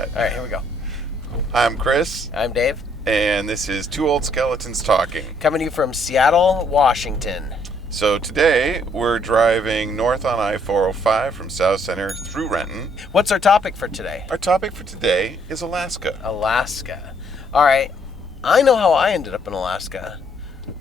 set. All right, here we go. I'm Chris. I'm Dave. And this is Two Old Skeletons Talking. Coming to you from Seattle, Washington. So today we're driving north on I-405 from South Center through Renton. What's our topic for today? Our topic for today is Alaska. Alaska. All right. I know how I ended up in Alaska.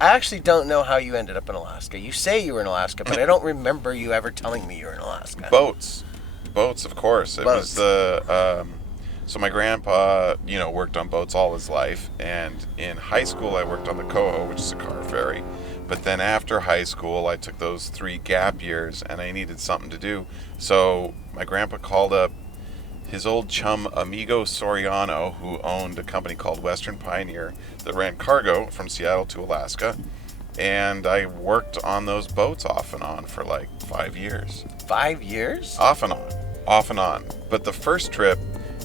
I actually don't know how you ended up in Alaska. You say you were in Alaska, but I don't remember you ever telling me you were in Alaska. Boats, of course. It Boats. was so my grandpa, worked on boats all his life, and in high school I worked on the Coho, which is a car ferry. But then after high school, I took those 3 gap years, and I needed something to do. So my grandpa called up his old chum Amigo Soriano, who owned a company called Western Pioneer that ran cargo from Seattle to Alaska. And I worked on those boats off and on for like 5 years. 5 years? Off and on. But the first trip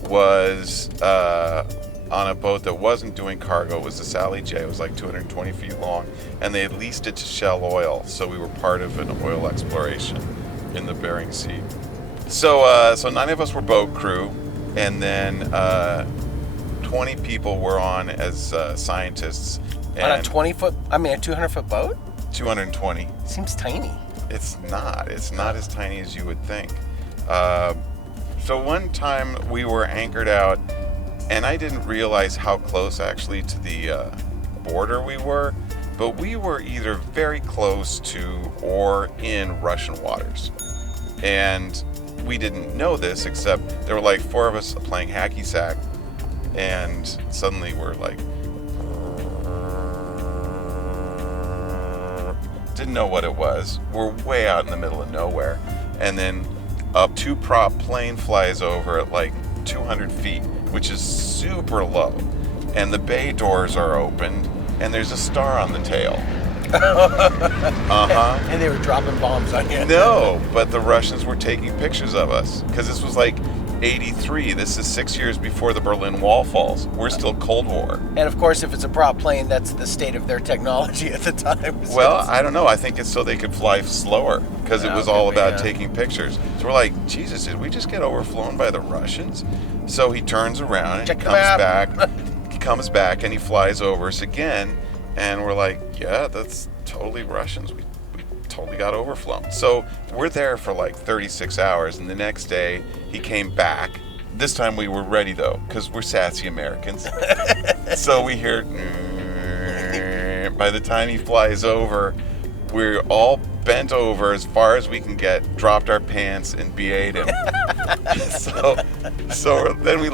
was on a boat that wasn't doing cargo. It was the Sally J. It was like 220 feet long, and they had leased it to Shell Oil, so we were part of an oil exploration in the Bering Sea. So 9 of us were boat crew, and then 20 people were on as scientists. On a 200-foot boat? 220. Seems tiny. It's not as tiny as you would think. So one time we were anchored out, and I didn't realize how close actually to the border we were, but we were either very close to or in Russian waters. And we didn't know this, except there were like 4 of us playing hacky sack, and suddenly we're like, didn't know what it was. We're way out in the middle of nowhere, and then a 2-prop plane flies over at like 200 feet, which is super low, and the bay doors are opened, and there's a star on the tail. And they were dropping bombs on you. No, but the Russians were taking pictures of us, because this was like 83. This is 6 years before the Berlin Wall falls. We're still Cold War. And of course, if it's a prop plane, that's the state of their technology at the time. So Well, I don't know. I think it's so they could fly slower, because it was all about taking pictures. So we're like, Jesus, did we just get overflown by the Russians? So he turns around and comes back. He comes back and he flies over us again, and we're like, yeah, that's totally Russians. We totally got overflown. So we're there for like 36 hours, and the next day he came back. This time we were ready though, because we're sassy Americans. So we hear, by the time he flies over, we're all bent over as far as we can get, dropped our pants, and BA'd him. So then we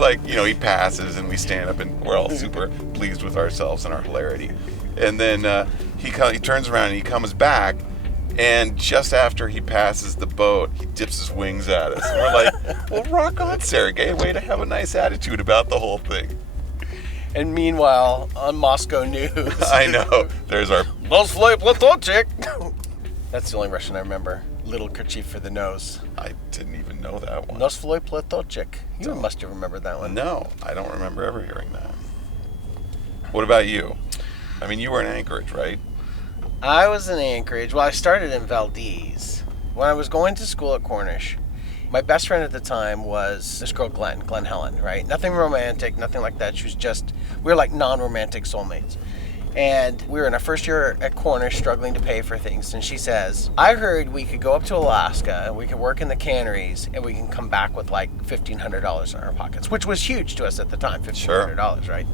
he passes, and we stand up, and we're all super pleased with ourselves and our hilarity. And then he turns around and he comes back, and just after he passes the boat, he dips his wings at us. And we're like, well, rock on, Sergey. Way to have a nice attitude about the whole thing. And meanwhile, on Moscow News, I know. There's our... That's the only Russian I remember. Little kerchief for the nose. I didn't even know that one. Nosvloy platochik. You must have remembered that one. No, I don't remember ever hearing that. What about you? I mean, you were in Anchorage, right? I was in Anchorage. Well, I started in Valdez. When I was going to school at Cornish, my best friend at the time was this girl, Glenn Helen, right? Nothing romantic, nothing like that. She was just, we were like non-romantic soulmates. And we were in our first year at Cornish, struggling to pay for things. And she says, I heard we could go up to Alaska, and we could work in the canneries, and we can come back with like $1,500 in our pockets, which was huge to us at the time, $1,500, right?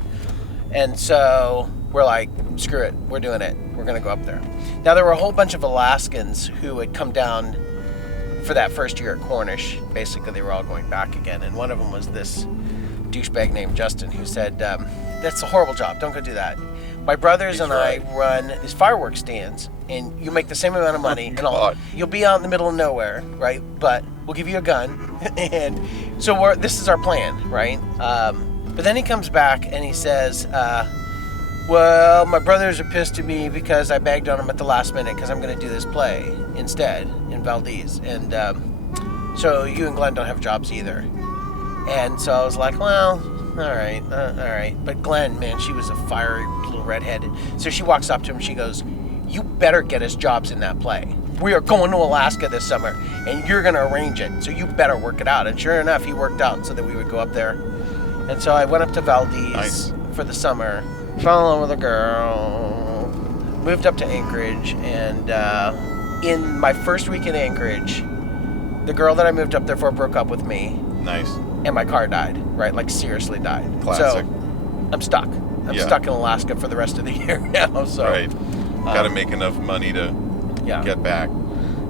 And so we're like, screw it, we're doing it. We're going to go up there. Now, there were a whole bunch of Alaskans who had come down for that first year at Cornish. Basically, they were all going back again. And one of them was this douchebag named Justin, who said, that's a horrible job. Don't go do that. My brothers and I run these fireworks stands, and you make the same amount of money, and you'll be out in the middle of nowhere, right? But we'll give you a gun, and so this is our plan, right? But then he comes back and he says, well, my brothers are pissed at me because I bagged on them at the last minute because I'm going to do this play instead in Valdez, and so you and Glenn don't have jobs either. And so I was like, well, all right. But Glenn, man, she was a fiery little redhead. So she walks up to him and she goes, you better get us jobs in that play. We are going to Alaska this summer, and you're going to arrange it, so you better work it out. And sure enough, he worked out so that we would go up there And so I went up to Valdez Nice. for the summer, fell in love with a girl, moved up to Anchorage, and in my first week in Anchorage, the girl that I moved up there for broke up with me. Nice. And my car died, right? Like, seriously died. Classic. So I'm stuck. I'm stuck in Alaska for the rest of the year now. So, right. Got to make enough money to get back.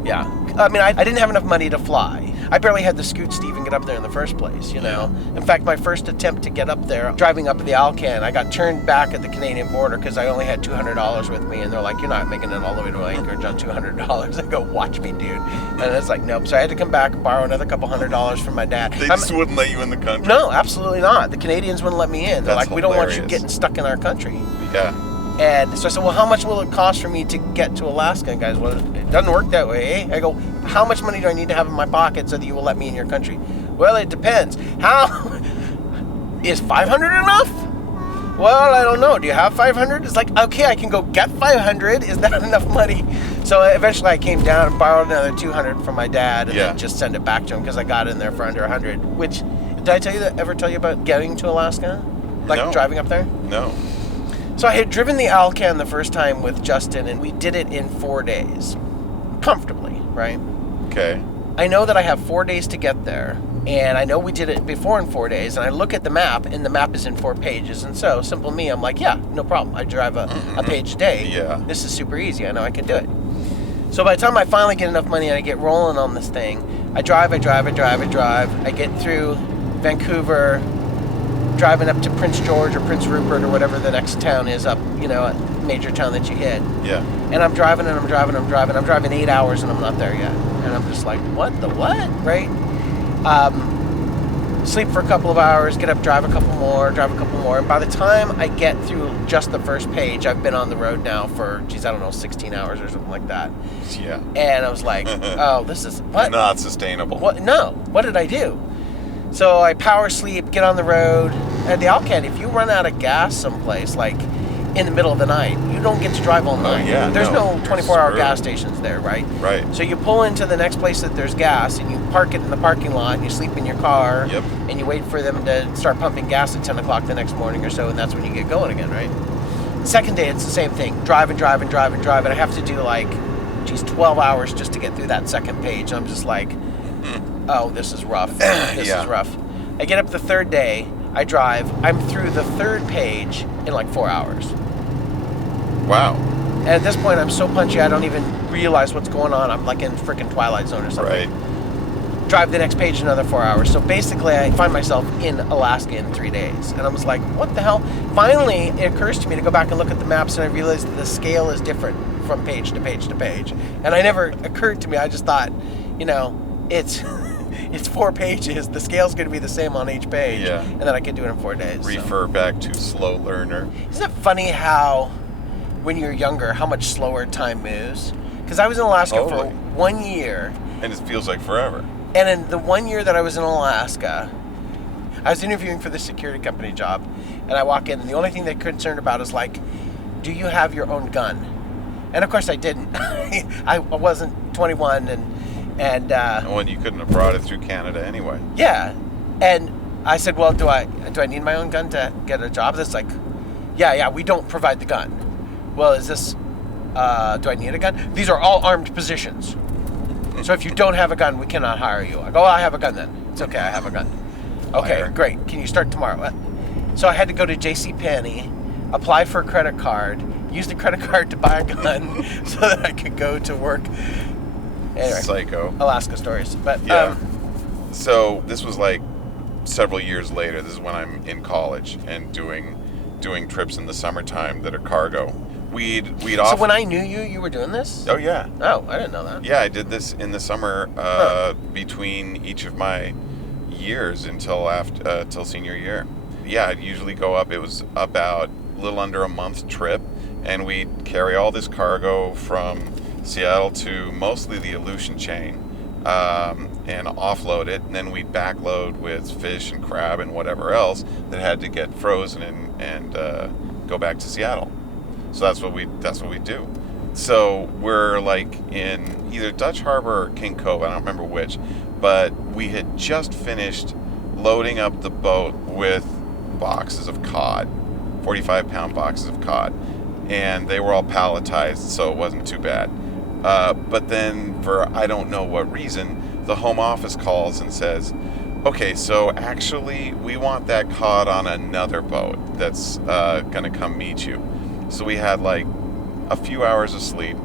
Yeah. I mean, I didn't have enough money to fly. I barely had the scoots to even get up there in the first place, you know? In fact, my first attempt to get up there, driving up the Alcan, I got turned back at the Canadian border because I only had $200 with me, and they're like, you're not making it all the way to Anchorage on $200. I go, watch me, dude. And it's like, nope. So I had to come back and borrow another couple $100 from my dad. They just wouldn't let you in the country? No, absolutely not. The Canadians wouldn't let me in. They're like, we don't want you hilarious. getting stuck in our country. Yeah. And so I said, well, how much will it cost for me to get to Alaska? And guys, well, it doesn't work that way, eh? I go, how much money do I need to have in my pocket so that you will let me in your country? Well, it depends. How? Is 500 enough? Well, I don't know. Do you have 500? It's like, okay, I can go get 500. Is that enough money? So eventually I came down and borrowed another 200 from my dad and then just sent it back to him because I got in there for under 100. Which, did I ever tell you about getting to Alaska? Like driving up there? No. So I had driven the Alcan the first time with Justin, and we did it in 4 days. Comfortably, right? Okay. I know that I have 4 days to get there, and I know we did it before in 4 days, and I look at the map, and the map is in 4 pages, and so, simple me, I'm like, yeah, no problem. I drive a page a day. Yeah. This is super easy. I know I can do it. So by the time I finally get enough money and I get rolling on this thing, I drive. I get through Vancouver, driving up to Prince George or Prince Rupert or whatever the next town is up, you know, a major town that you hit. Yeah. And I'm driving. I'm driving 8 hours and I'm not there yet. And I'm just like, what the what? Right? Sleep for a couple of hours, get up, drive a couple more. And by the time I get through just the first page, I've been on the road now for, 16 hours or something like that. Yeah. And I was like, oh, this is, what? Not sustainable. What? No. What did I do? So I power sleep, get on the road. At the Alcan, if you run out of gas someplace, like in the middle of the night, you don't get to drive all night. Yeah, there's no 24-hour gas stations there, right? Right. So you pull into the next place that there's gas, and you park it in the parking lot, and you sleep in your car, and you wait for them to start pumping gas at 10 o'clock the next morning or so, and that's when you get going again, right? The second day, it's the same thing. Drive, and I have to do 12 hours just to get through that second page. I'm just like, oh, this is rough. This is rough. I get up the third day, I drive, I'm through the third page in 4 hours. Wow. And at this point, I'm so punchy, I don't even realize what's going on. I'm like in freaking Twilight Zone or something. Right. Drive the next page another 4 hours. So basically, I find myself in Alaska in 3 days. And I was like, what the hell? Finally, it occurs to me to go back and look at the maps, and I realized that the scale is different from page to page to page. And it never occurred to me. I just thought, it's... It's 4 pages. The scale's going to be the same on each page. Yeah. And then I can do it in 4 days. Refer back to slow learner. Isn't it funny how, when you're younger, how much slower time moves? Because I was in Alaska for 1 year. And it feels like forever. And in the 1 year that I was in Alaska, I was interviewing for the security company job. And I walk in, and the only thing they're concerned about is do you have your own gun? And of course I didn't. I wasn't 21 and you couldn't have brought it through Canada anyway. Yeah. And I said, well, do I need my own gun to get a job? It's like, yeah, we don't provide the gun. Well, is this, do I need a gun? These are all armed positions. So if you don't have a gun, we cannot hire you. I go, I have a gun then. It's okay, I have a gun. Okay, great. Can you start tomorrow? So I had to go to JCPenney, apply for a credit card, use the credit card to buy a gun so that I could go to work. Anyway, Psycho. Alaska stories. But yeah. So this was several years later. This is when I'm in college and doing trips in the summertime that are cargo. So when I knew you were doing this? Oh yeah. Oh, I didn't know that. Yeah, I did this in the summer between each of my years until senior year. Yeah, I'd usually go up. It was about a little under a month trip, and we'd carry all this cargo from Seattle to mostly the Aleutian chain, and offload it, and then we'd backload with fish and crab and whatever else that had to get frozen and go back to Seattle. So that's what we do. So we're in either Dutch Harbor or King Cove, I don't remember which, but we had just finished loading up the boat with boxes of cod, 45-pound boxes of cod, and they were all palletized, so it wasn't too bad. But then, for I don't know what reason, the home office calls and says, okay, so actually we want that cod on another boat that's going to come meet you. So we had like a few hours of sleep,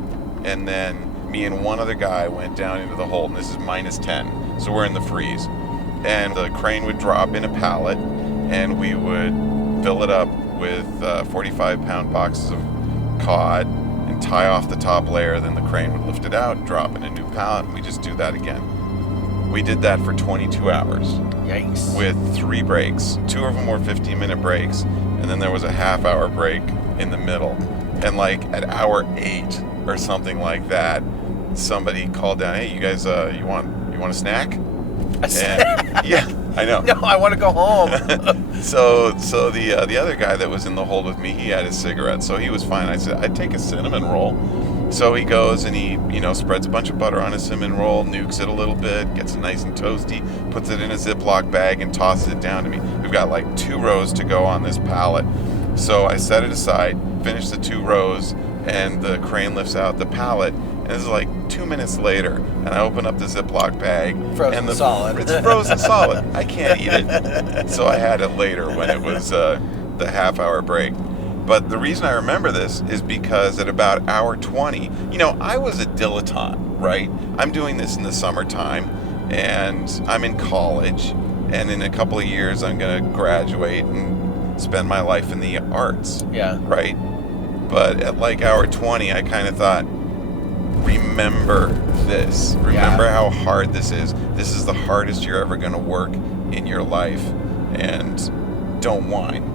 and then me and one other guy went down into the hold, and this is -10, so we're in the freeze. And the crane would drop in a pallet, and we would fill it up with 45-pound boxes of cod and tie off the top layer. Then the crane would lift it out, drop in a new pallet, and we just do that again. We did that for 22 hours. Yikes. With 3 breaks. 2 of them were 15-minute breaks, and then there was a half-hour break in the middle. And like at hour 8 or something like that, somebody called down, hey, you guys, you want a snack? A snack? Yeah, I know. No, I want to go home. So the other guy that was in the hold with me, he had his cigarette, so he was fine. I said, I'd take a cinnamon roll. So he goes and he, spreads a bunch of butter on his cinnamon roll, nukes it a little bit, gets it nice and toasty, puts it in a Ziploc bag and tosses it down to me. We've got like 2 rows to go on this pallet. So I set it aside, finish the 2 rows, and the crane lifts out the pallet. And this is like 2 minutes later, and I open up the Ziploc bag. Frozen solid. It's frozen solid. I can't eat it. So I had it later when it was the half-hour break. But the reason I remember this is because at about hour 20, I was a dilettante, right? I'm doing this in the summertime, and I'm in college, and in a couple of years I'm going to graduate and spend my life in the arts. Yeah. Right? But at like hour 20, I kind of thought, remember this. Remember how hard this is. This is the hardest you're ever going to work in your life, and don't whine.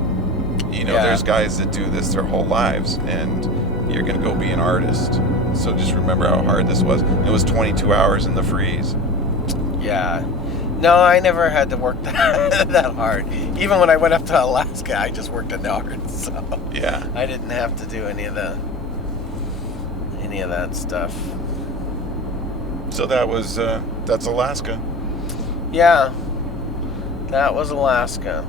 There's guys that do this their whole lives, and you're going to go be an artist. So just remember how hard this was. It was 22 hours in the freeze. Yeah. No, I never had to work that hard. Even when I went up to Alaska, I just worked in the arts. So yeah, I didn't have to do any of that stuff. So that's Alaska. Yeah. That was Alaska.